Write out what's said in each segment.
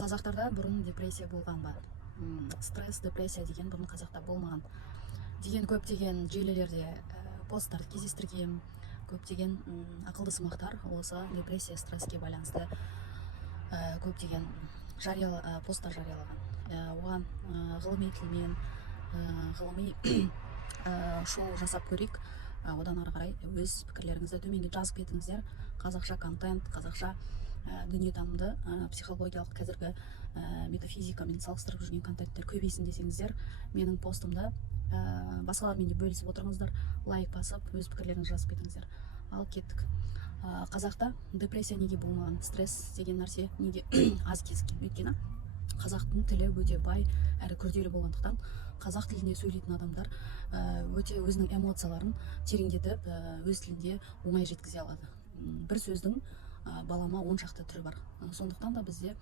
Қазақтарда бұрын депрессия болған ба? Стресс, депрессия деген бұрын қазақта болмаған деген көптеген желілерде посттарды кездестірген, көптеген ақылды сымақтар осы депрессия, стресске байланысты көптеген посттар жариялаған. Оған ғылыми тілмен, ғылыми шоу жасап көрейік. Одан ары қарай өз пікірлеріңізді төменге жазып кетіңіздер. Қазақша контент, қазақша дүниетанымды, психологиялық қазіргі метафизикамен салыстырып жүрген контенттер көбейсін десеңіздер, менің постымда басқалармен де бөлісіп отырыңыздар, лайк басып, өз пікірлеріңізді жазып кетіңіздер. Ал кеттік. Қазақта депрессия неге болмаған, стресс деген нәрсе неге аз кезіккен? Өйткені қазақтың тілі өте бай әрі күрделі болғандықтан, қазақ тілінде сөйлейтін адамдар өте өзінің эмоцияларын тереңдетіп, өз тілінде оңай жеткізе алады. Бір сөздің балама 10 шақты түрі бар. Сондықтан да бізде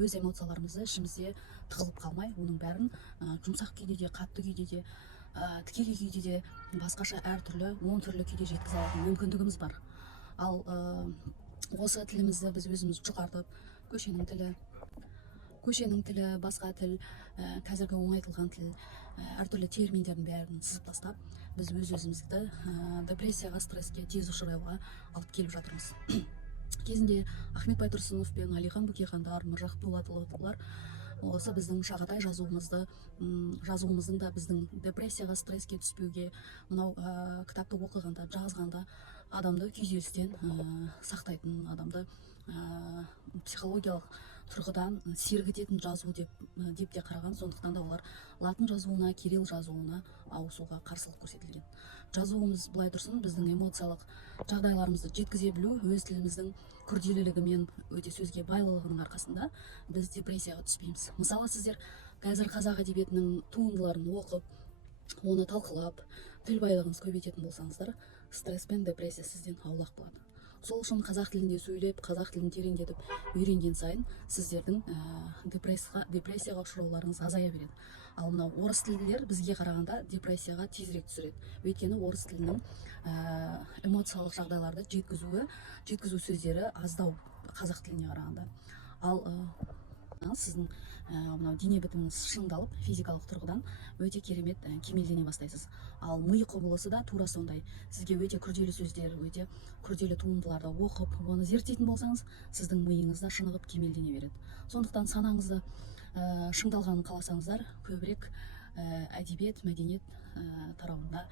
өз эмоцияларымызды ішімізде тығылып қалмай, оның бәрін жұмсақ күйде де, қатты күйде де, тікелей күйде де, басқаша әртүрлі 10 түрлі күйде жеткізе алатын мүмкіндігіміз бар. Ал осы тілімізді біз өзіміз жұқартып, көшенің тілі, басқа тіл, қазіргі оңайтылған тіл, әртүрлі терминдердің бәрін сызып тастап, біз өзімізді депрессияға, стресске тез ұшырауға алып келіп жатырмыз. Кезінде Ахмет Байтұрсынов пен Әлихан Бөкейхандар, Міржақып Дулатұлылар осы біздің Шағатай жазуымыздың да біздің депрессияға, стресске түспеуге, мынау кітапты оқығанда, жазғанда адамды күйзелістен сақтайтын, адамды психологиялық тұрғыдан сергітетін жазу деп те қараған. Сондықтан да олар латын жазуына, кирилл жазуына ауысуға қарсылық көрсетілген. Жазуымыз былай тұрсын, біздің эмоциялық жағдайларымызды жеткізе білу, өз тіліміздің күрделілігімен, өте сөзге байлылығының арқасында біз депрессияға түспейміз. Мысалы, сіздер қазір қазақ әдебиетінің туындыларын оқып, оны талқылап, тіл байлығыңыз көбейтетін болсаңыздар, стресс пен депрессия сізден аулақ болады. Сол үшін қазақ тілінде сөйлеп, қазақ тілін тереңдетіп үйренген сайын сіздердің депрессияға ұшырауларыңыз азая береді. Ал мынау орыс тілділер бізге қарағанда депрессияға тезірек түсіреді. Өйткені орыс тілінің эмоциялық жағдайларды жеткізу сөздері аздау қазақ тіліне қарағанда. Ал сіздің мынау дене бітіміңіз шыңдалып, физикалық тұрғыдан өте керемет кемелдене бастайсыз. Ал ми құбылысы да тура сондай. Сізге өте күрделі сөздер, өте күрделі туындыларды оқып, оны зерттейтін болсаңыз, сіздің миыңыз да шынығып кемелдене береді. Сондықтан санаңызды шыңдалғанын қаласаңыздар, көбірек әдебиет, мәдениет тарауында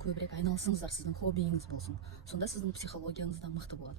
көбірек айналысыңыздар, сіздің хоббиіңіз болсын. Сонда сіздің психологияңыз да мықты болады.